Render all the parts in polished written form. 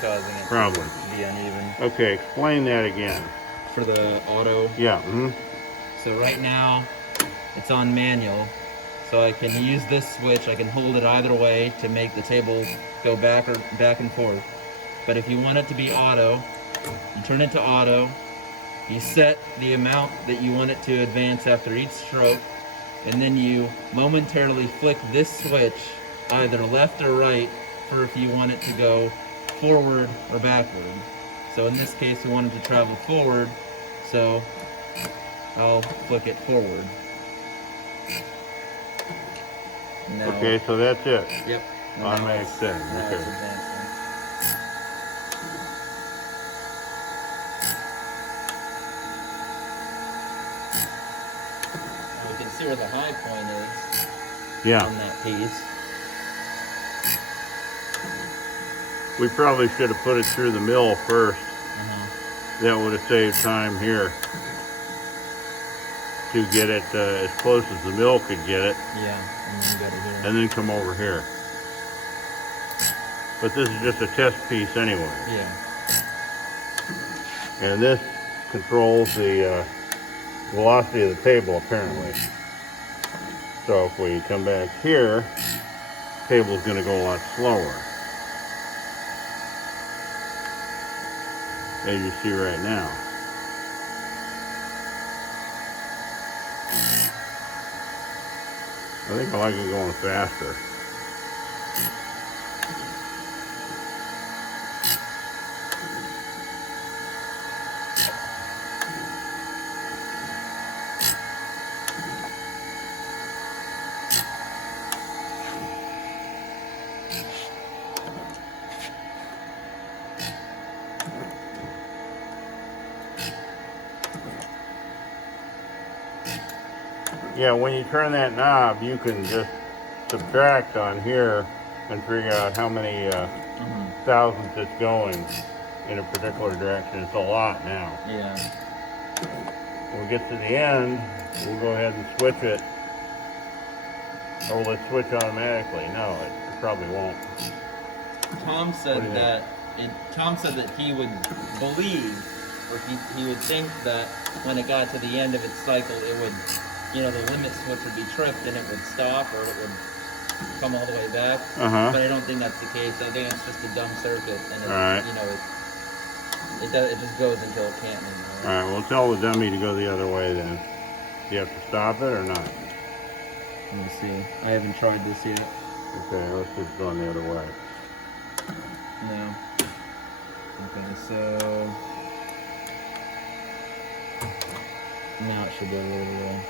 causing it Probably. to be uneven. Okay, explain that again. For the auto. Yeah. So right now, it's on manual. So I can use this switch. I can hold it either way to make the table go back and forth. But if you want it to be auto, you turn it to auto. You set the amount that you want it to advance after each stroke, and then you momentarily flick this switch either left or right for if you want it to go forward or backward. So in this case, we want it to travel forward, so I'll flick it forward. Now, Okay, so that's it. Yep. Automatic setting. Now it's Okay. advancing. Now we can see where the high point is. Yeah. On that piece. We probably should have put it through the mill first. That would have saved time here to get it as close as the mill could get it. Yeah, and then you got it here. And then come over here. But this is just a test piece anyway. Yeah. And this controls the velocity of the table apparently. So if we come back here, the table's going to go a lot slower. As you see right now. I think I like it going faster. Yeah, when you turn that knob, you can just subtract on here and figure out how many thousandths it's going in a particular direction. It's a lot now. Yeah. When we get to the end, we'll go ahead and switch it. Or will it switch automatically? No, it probably won't. Tom said that he would believe, or he would think that when it got to the end of its cycle, it would, the limit switch would be tripped and it would stop, or it would come all the way back. But I don't think that's the case. I think it's just a dumb circuit, and it just goes until it can't anymore. All right, well, tell the dummy to go the other way then. Do you have to stop it or not? Let me see. I haven't tried this yet. Okay, let's just go the other way. No. Okay, so now it should go the other way.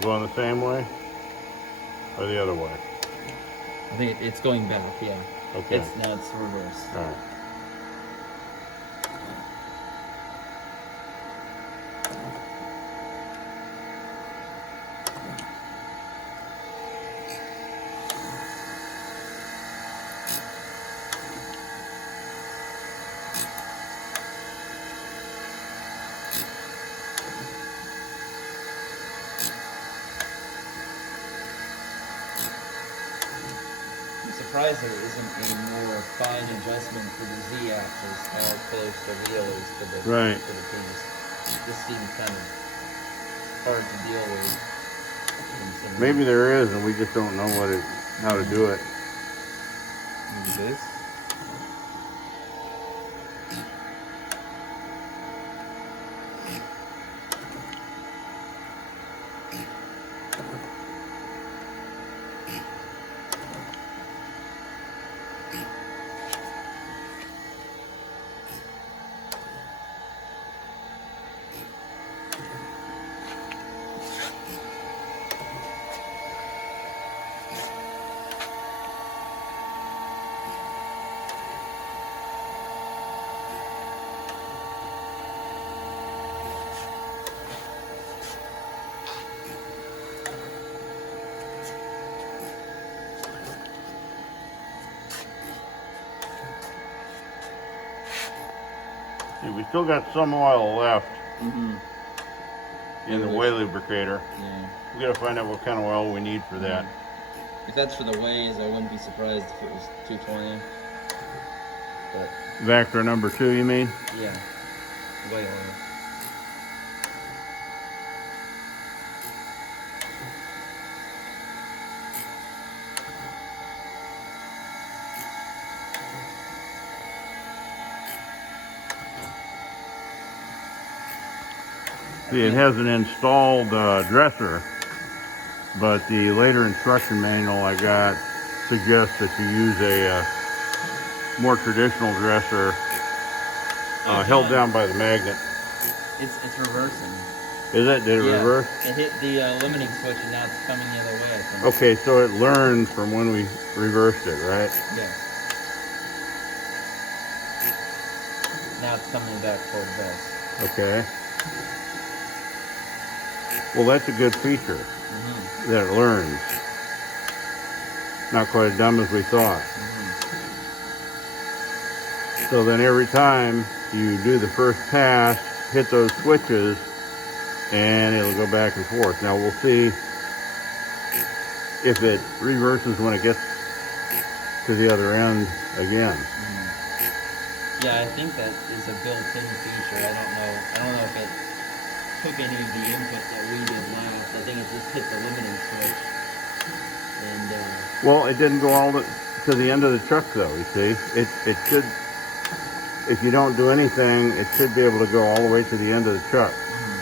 Going the same way or the other way? I think it's going back, yeah. Okay. Now it's reverse. All right. Surprised there isn't a more fine adjustment for the z-axis, how close the wheel is to the piece. This seems kind of hard to deal with. Maybe there is, and we just don't know how to do it. Maybe this. We still got some oil left Mm-hmm. in the whey lubricator. Yeah. We gotta find out what kind of oil we need for that. If that's for the ways, I wouldn't be surprised if it was 220. But Vector number 2, you mean? yeah, way oil. See, it has an installed dresser, but the later instruction manual I got suggests that you use a more traditional dresser held down by the magnet. It's reversing. Is it? Did it reverse? It hit the limiting switch and now it's coming the other way, I think. Okay, so it learned from when we reversed it, right? Yeah. Now it's coming back toward this. Okay. Well, that's a good feature, that it learns. Not quite as dumb as we thought. So then every time you do the first pass, hit those switches, and it'll go back and forth. Now we'll see if it reverses when it gets to the other end again. Yeah, I think that is a built-in feature. I don't know if it took any of the input that we did last. I think it just hit the limiting switch. And well, it didn't go all to the end of the truck though, you see. It should, if you don't do anything, it should be able to go all the way to the end of the truck.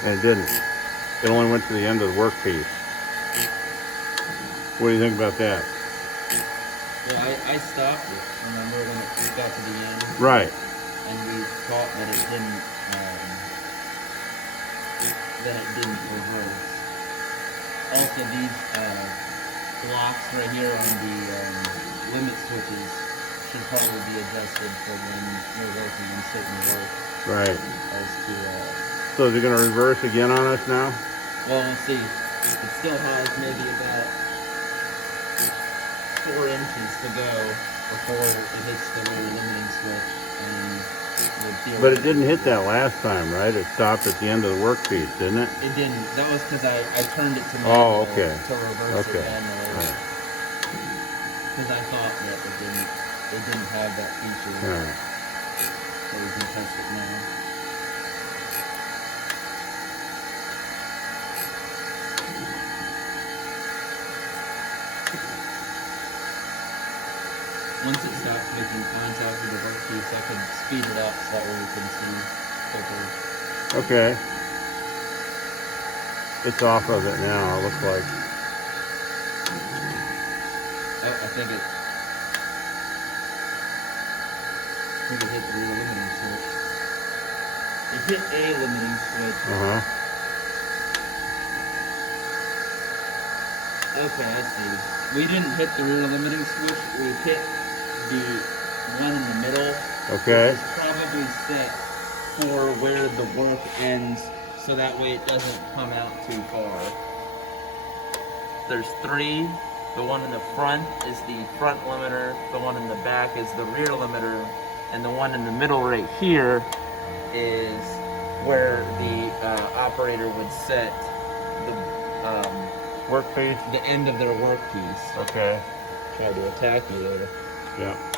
And it didn't. It only went to the end of the workpiece. What do you think about that? well, I stopped it, remember, when it got to the end? Right. And we thought that it didn't reverse. Also, these blocks right here on the limit switches should probably be adjusted for when you're working in certain work. Right. As to so is it going to reverse again on us now? well, we'll see. It still has maybe about 4 inches to go before it hits the rear limiting switch. But it didn't hit that last time, right? It stopped at the end of the workpiece, didn't it? It didn't. That was because I turned it to manual okay. to reverse it manually. Right. Because I thought that it didn't have that feature. Right. So we can test it now. Once it stops making contact with the workpiece, I could speed it up so that way we can see quicker. Okay. It's off of it now, it looks like. I think it hit the rear limiting switch. It hit a limiting switch. Okay, I see. We didn't hit the rear limiting switch, we hit the one in the middle. Okay. It's probably set for where the work ends, so that way it doesn't come out too far. There's 3. The one in the front is the front limiter, the one in the back is the rear limiter, and the one in the middle right here is where the operator would set the workpiece? the end of their workpiece. Okay. Try to attack you there. Yeah.